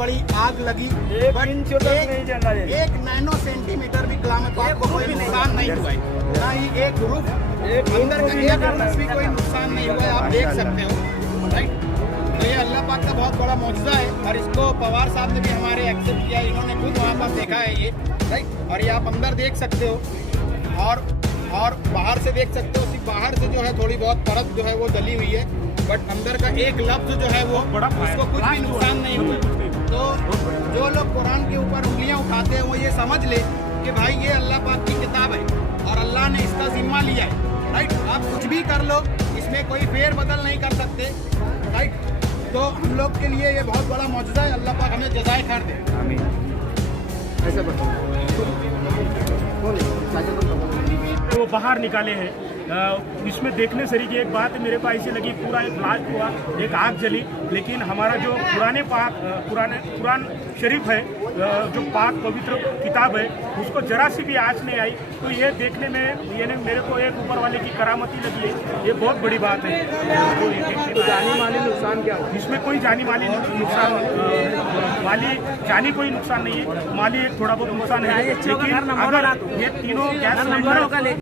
बड़ी आग लगी, बट एक नैनो सेंटीमीटर भी कलाम पाक को कोई नुकसान नहीं हुआ है, ना ही एक रूफ अंदर का एक रूफ भी कोई नुकसान नहीं हुआ है। आप देख सकते हो, राइट। तो ये अल्लाह पाक का बहुत बड़ा मौजज़ा है और इसको पवार साहब ने भी हमारे एक्सेप्ट किया, इन्होंने खुद वहाँ पर देखा है ये, राइट। और ये आप अंदर देख सकते हो और बाहर से देख सकते हो। सिर्फ बाहर से जो है थोड़ी बहुत परत जो है वो जली हुई है, बट अंदर का एक लफ्ज जो है वो उसको कुछ भी नुकसान नहीं हुआ। तो जो लोग कुरान के ऊपर उंगलियां उठाते हैं वो ये समझ ले कि भाई ये अल्लाह पाक की किताब है और अल्लाह ने इसका जिम्मा लिया है, राइट। आप कुछ भी कर लो, इसमें कोई फेर बदल नहीं कर सकते, राइट। तो हम लोग के लिए ये बहुत बड़ा मौजज़ा है। अल्लाह पाक हमें जज़ाए खैर दे। आमीन। ऐसा वो बाहर निकाले हैं। इसमें देखने सरी की एक बात मेरे को ऐसी लगी, पूरा एक ब्लास्ट हुआ, एक आग जली, लेकिन हमारा जो कुरान शरीफ है, जो पाक पवित्र किताब है, उसको जरा सी भी आँच नहीं आई। तो ये देखने में ये मेरे को एक ऊपर वाले की करामती लगी है, ये बहुत बड़ी बात है। तो जानी माली नुकसान क्या हुआ? इसमें कोई जानी माली नुकसान जानी कोई नुकसान नहीं है, माली एक थोड़ा बहुत नुकसान है। लेकिन अगर ये तीनों गैस सिलेंडर